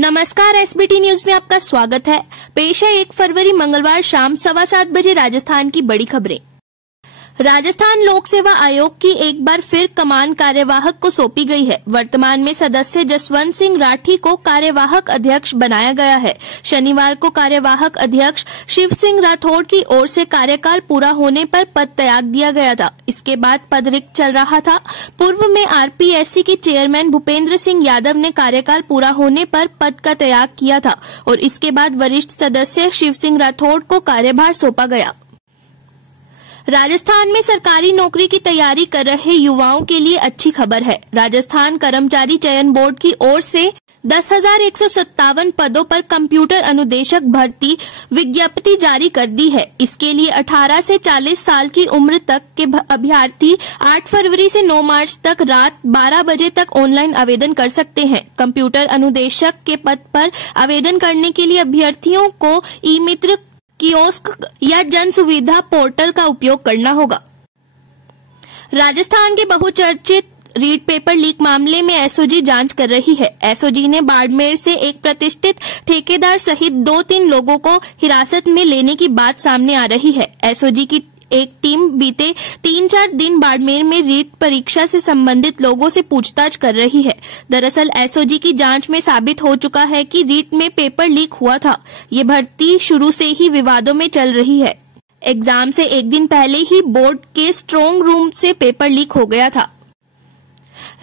नमस्कार, SBT news में आपका स्वागत है। पेश है 1 फरवरी मंगलवार शाम 7:15 बजे राजस्थान की बड़ी खबरें। राजस्थान लोक सेवा आयोग की एक बार फिर कमान कार्यवाहक को सौंपी गई है। वर्तमान में सदस्य जसवंत सिंह राठी को कार्यवाहक अध्यक्ष बनाया गया है। शनिवार को कार्यवाहक अध्यक्ष शिव सिंह राठौड़ की ओर से कार्यकाल पूरा होने पर पद त्याग दिया गया था। इसके बाद पद रिक्त चल रहा था। पूर्व में आरपीएससी के चेयरमैन भूपेंद्र सिंह यादव ने कार्यकाल पूरा होने पर पद का त्याग किया था और इसके बाद वरिष्ठ सदस्य शिव सिंह राठौड़ को कार्यभार सौंपा गया। राजस्थान में सरकारी नौकरी की तैयारी कर रहे युवाओं के लिए अच्छी खबर है। राजस्थान कर्मचारी चयन बोर्ड की ओर से 10,157 पदों पर कंप्यूटर अनुदेशक भर्ती विज्ञप्ति जारी कर दी है। इसके लिए 18 से 40 साल की उम्र तक के अभ्यर्थी 8 फरवरी से 9 मार्च तक रात 12 बजे तक ऑनलाइन आवेदन कर सकते हैं। कंप्यूटर अनुदेशक के पद पर आवेदन करने के लिए अभ्यर्थियों को ई मित्र कियोस्क या जन सुविधा पोर्टल का उपयोग करना होगा। राजस्थान के बहुचर्चित रीट पेपर लीक मामले में एसओजी जांच कर रही है। एसओजी ने बाड़मेर से एक प्रतिष्ठित ठेकेदार सहित 2-3 लोगों को हिरासत में लेने की बात सामने आ रही है। एसओजी की एक टीम बीते 3-4 दिन बाड़मेर में रीट परीक्षा से संबंधित लोगों से पूछताछ कर रही है। दरअसल एसओजी की जांच में साबित हो चुका है कि रीट में पेपर लीक हुआ था। ये भर्ती शुरू से ही विवादों में चल रही है। एग्जाम से एक दिन पहले ही बोर्ड के स्ट्रांग रूम से पेपर लीक हो गया था।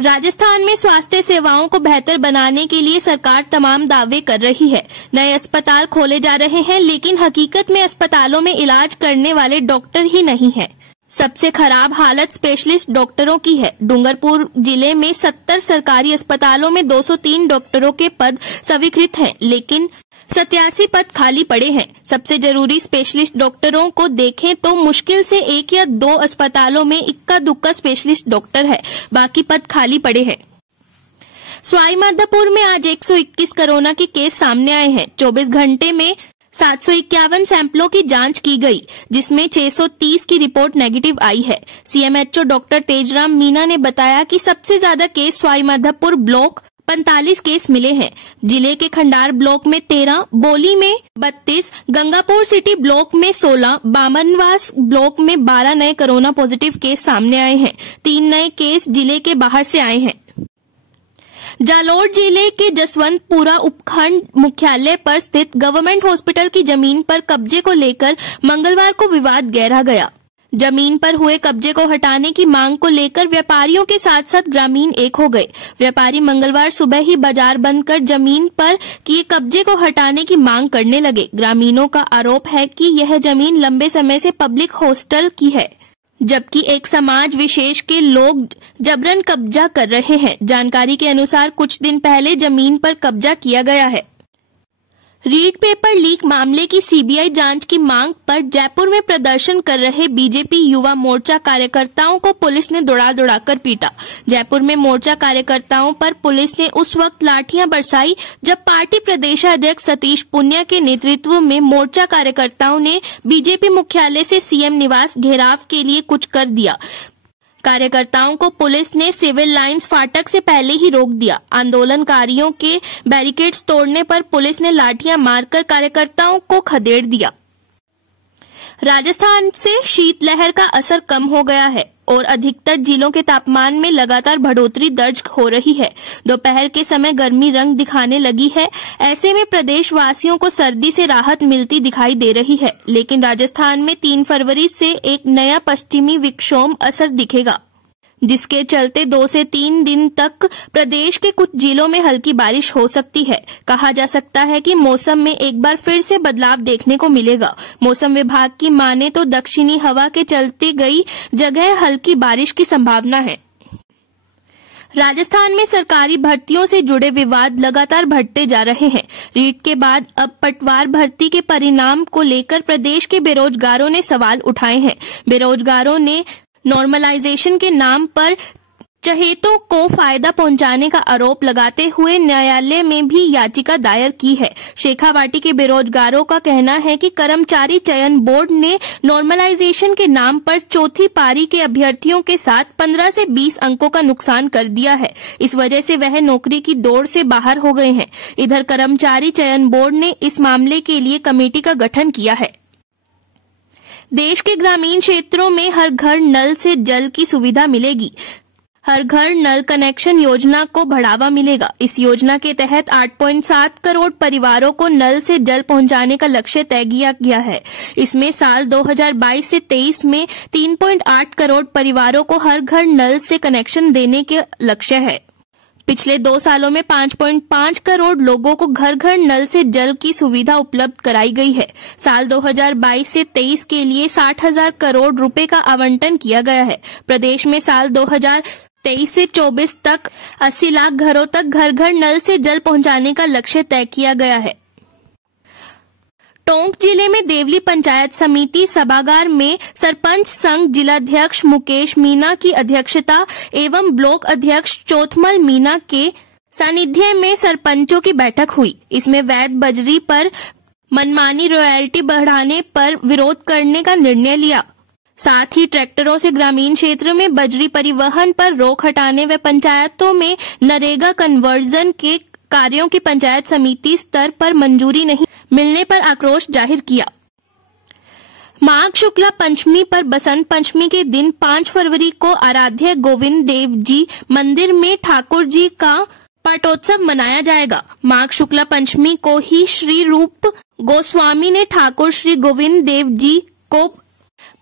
राजस्थान में स्वास्थ्य सेवाओं को बेहतर बनाने के लिए सरकार तमाम दावे कर रही है। नए अस्पताल खोले जा रहे हैं, लेकिन हकीकत में अस्पतालों में इलाज करने वाले डॉक्टर ही नहीं हैं। सबसे खराब हालत स्पेशलिस्ट डॉक्टरों की है। डूंगरपुर जिले में 70 सरकारी अस्पतालों में 203 डॉक्टरों के पद स्वीकृत हैं, लेकिन 87 पद खाली पड़े हैं। सबसे जरूरी स्पेशलिस्ट डॉक्टरों को देखें तो मुश्किल से 1 या 2 अस्पतालों में इक्का दुक्का स्पेशलिस्ट डॉक्टर है, बाकी पद खाली पड़े हैं। सवाई माधोपुर में आज 121 कोरोना के केस सामने आए हैं। 24 घंटे में 751 सैंपलों की जांच की गई, जिसमें 630 की रिपोर्ट नेगेटिव आई है। सीएमएचओ डॉक्टर तेजराम मीना ने बताया कि सबसे ज्यादा case Sawai Madhopur block 45 case मिले हैं। जिले के खंडार ब्लॉक में 13, बोली में 32, गंगापुर सिटी ब्लॉक में 16, बामनवास ब्लॉक में 12 नए कोरोना पॉजिटिव केस सामने आए हैं। 3 नए केस जिले के बाहर से आए हैं। जालोर जिले के जसवंतपुरा उपखंड मुख्यालय पर स्थित गवर्नमेंट हॉस्पिटल की जमीन पर कब्जे को लेकर मंगलवार को विवाद गहरा गया। जमीन पर हुए कब्जे को हटाने की मांग को लेकर व्यापारियों के साथ साथ ग्रामीण एक हो गए। व्यापारी मंगलवार सुबह ही बाजार बंद कर जमीन पर किए कब्जे को हटाने की मांग करने लगे। ग्रामीणों का आरोप है कि यह जमीन लंबे समय से पब्लिक हॉस्टल की है, जबकि एक समाज विशेष के लोग जबरन कब्जा कर रहे हैं। जानकारी के अनुसार कुछ दिन पहले जमीन पर कब्जा किया गया है। रीट पेपर लीक मामले की सीबीआई जांच की मांग पर जयपुर में प्रदर्शन कर रहे बीजेपी युवा मोर्चा कार्यकर्ताओं को पुलिस ने दौड़ा कर पीटा। जयपुर में मोर्चा कार्यकर्ताओं पर पुलिस ने उस वक्त लाठियां बरसाई जब पार्टी प्रदेशाध्यक्ष सतीश पुनिया के नेतृत्व में मोर्चा कार्यकर्ताओं ने बीजेपी मुख्यालय से सीएम निवास घेराव के लिए कुछ कर दिया। कार्यकर्ताओं को पुलिस ने सिविल लाइंस फाटक से पहले ही रोक दिया। आंदोलनकारियों के बैरिकेड्स तोड़ने पर पुलिस ने लाठियां मारकर कार्यकर्ताओं को खदेड़ दिया। राजस्थान से शीतलहर का असर कम हो गया है और अधिकतर जिलों के तापमान में लगातार बढ़ोतरी दर्ज हो रही है। दोपहर के समय गर्मी रंग दिखाने लगी है। ऐसे में प्रदेशवासियों को सर्दी से राहत मिलती दिखाई दे रही है, लेकिन राजस्थान में 3 फरवरी से एक नया पश्चिमी विक्षोभ असर दिखेगा, जिसके चलते 2 से 3 दिन तक प्रदेश के कुछ जिलों में हल्की बारिश हो सकती है। कहा जा सकता है कि मौसम में एक बार फिर से बदलाव देखने को मिलेगा। मौसम विभाग की माने तो दक्षिणी हवा के चलते कई जगह हल्की बारिश की संभावना है। राजस्थान में सरकारी भर्तियों से जुड़े विवाद लगातार बढ़ते जा रहे हैं। रीट के बाद अब पटवार भर्ती के परिणाम को लेकर प्रदेश के बेरोजगारों ने सवाल उठाए हैं। बेरोजगारों ने नॉर्मलाइजेशन के नाम पर चहेतों को फायदा पहुंचाने का आरोप लगाते हुए न्यायालय में भी याचिका दायर की है। शेखावाटी के बेरोजगारों का कहना है कि कर्मचारी चयन बोर्ड ने नॉर्मलाइजेशन के नाम पर चौथी पारी के अभ्यर्थियों के साथ 15 से 20 अंकों का नुकसान कर दिया है। इस वजह से वह नौकरी की दौड़ से बाहर हो गए हैं। इधर कर्मचारी चयन बोर्ड ने इस मामले के लिए कमेटी का गठन किया है। देश के ग्रामीण क्षेत्रों में हर घर नल से जल की सुविधा मिलेगी। हर घर नल कनेक्शन योजना को बढ़ावा मिलेगा। इस योजना के तहत 8.7 करोड़ परिवारों को नल से जल पहुंचाने का लक्ष्य तय किया गया है। इसमें साल 2022 से 23 में 3.8 करोड़ परिवारों को हर घर नल से कनेक्शन देने के लक्ष्य है। पिछले 2 सालों में 5.5 करोड़ लोगों को घर घर नल से जल की सुविधा उपलब्ध कराई गई है। साल 2022 से 23 के लिए 60,000 करोड़ रुपए का आवंटन किया गया है। प्रदेश में साल 2023 से 24 तक 80 लाख घरों तक घर घर नल से जल पहुंचाने का लक्ष्य तय किया गया है। टोंक जिले में देवली पंचायत समिति सभागार में सरपंच संघ जिलाध्यक्ष मुकेश मीना की अध्यक्षता एवं ब्लॉक अध्यक्ष चौथमल मीना के सानिध्य में सरपंचों की बैठक हुई। इसमें वैध बजरी पर मनमानी रॉयल्टी बढ़ाने पर विरोध करने का निर्णय लिया। साथ ही ट्रैक्टरों से ग्रामीण क्षेत्र में बजरी परिवहन पर रोक हटाने व पंचायतों में नरेगा कन्वर्जन के कार्यों की पंचायत समिति स्तर पर मंजूरी नहीं मिलने पर आक्रोश जाहिर किया। माघ शुक्ला पंचमी पर बसंत पंचमी के दिन 5 फरवरी को आराध्य गोविंद देव जी मंदिर में ठाकुर जी का पाटोत्सव मनाया जाएगा। माघ शुक्ला पंचमी को ही श्री रूप गोस्वामी ने ठाकुर श्री गोविंद देव जी को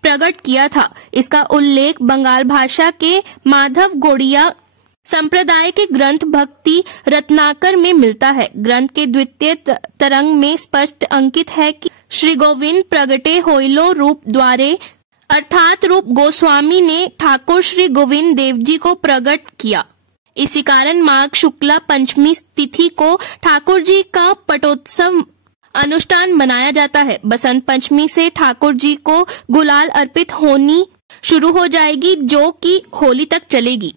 प्रकट किया था। इसका उल्लेख बंगाल भाषा के माधव गोड़िया संप्रदाय के ग्रंथ भक्ति रत्नाकर में मिलता है। ग्रंथ के द्वितीय तरंग में स्पष्ट अंकित है कि श्री गोविंद प्रगटे होइलो रूप द्वारे अर्थात रूप गोस्वामी ने ठाकुर श्री गोविंद देव जी को प्रकट किया। इसी कारण माघ शुक्ला पंचमी तिथि को ठाकुर जी का पटोत्सव अनुष्ठान मनाया जाता है। बसंत पंचमी से ठाकुर जी को गुलाल अर्पित होनी शुरू हो जाएगी, जो कि होली तक चलेगी।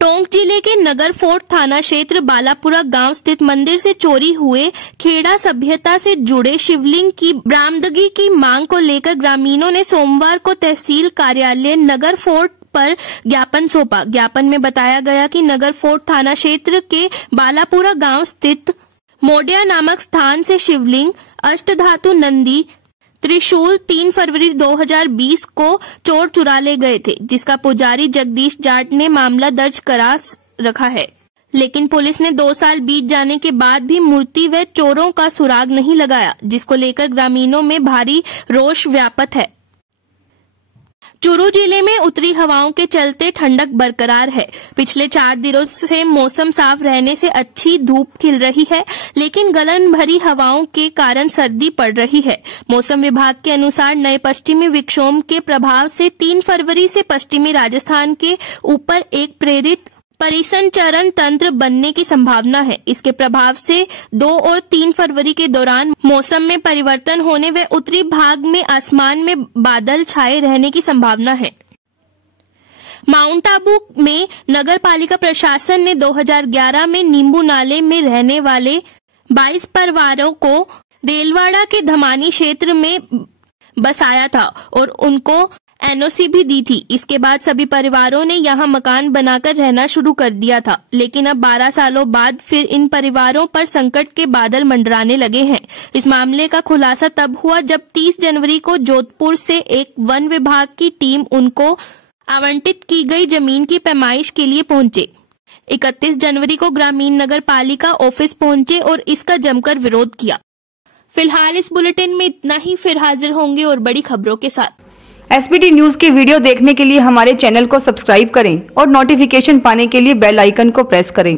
टोंक जिले के नगर फोर्ट थाना क्षेत्र बालापुरा गांव स्थित मंदिर से चोरी हुए खेड़ा सभ्यता से जुड़े शिवलिंग की बरामदगी की मांग को लेकर ग्रामीणों ने सोमवार को तहसील कार्यालय नगर फोर्ट पर ज्ञापन सौंपा। ज्ञापन में बताया गया कि नगर फोर्ट थाना क्षेत्र के बालापुरा गांव स्थित मोडिया नामक स्थान से शिवलिंग, अष्टधातु नंदी, त्रिशूल 3 फरवरी 2020 को चोर चुरा ले गए थे, जिसका पुजारी जगदीश जाट ने मामला दर्ज करा रखा है। लेकिन पुलिस ने 2 साल बीत जाने के बाद भी मूर्ति व चोरों का सुराग नहीं लगाया, जिसको लेकर ग्रामीणों में भारी रोष व्याप्त है। चूरू जिले में उत्तरी हवाओं के चलते ठंडक बरकरार है। पिछले 4 दिनों से मौसम साफ रहने से अच्छी धूप खिल रही है, लेकिन गलन भरी हवाओं के कारण सर्दी पड़ रही है। मौसम विभाग के अनुसार नए पश्चिमी विक्षोभ के प्रभाव से 3 फरवरी से पश्चिमी राजस्थान के ऊपर एक प्रेरित परिसंचरण तंत्र बनने की संभावना है। इसके प्रभाव से 2 और 3 फरवरी के दौरान मौसम में परिवर्तन होने व उत्तरी भाग में आसमान में बादल छाए रहने की संभावना है। माउंट आबू में नगर पालिका प्रशासन ने 2011 में नींबू नाले में रहने वाले 22 परिवारों को देलवाड़ा के धमानी क्षेत्र में बसाया था और उनको एनओसी भी दी थी। इसके बाद सभी परिवारों ने यहां मकान बनाकर रहना शुरू कर दिया था, लेकिन अब 12 सालों बाद फिर इन परिवारों पर संकट के बादल मंडराने लगे हैं। इस मामले का खुलासा तब हुआ जब 30 जनवरी को जोधपुर से एक वन विभाग की टीम उनको आवंटित की गई जमीन की पैमाइश के लिए पहुंचे। 31 जनवरी को ग्रामीण नगर पालिका ऑफिस पहुंचे और इसका जमकर विरोध किया। फिलहाल इस बुलेटिन में इतना ही, फिर हाजिर होंगे और बड़ी खबरों के साथ। एसबीटी न्यूज के वीडियो देखने के लिए हमारे चैनल को सब्सक्राइब करें और नोटिफिकेशन पाने के लिए बेल आइकन को प्रेस करें।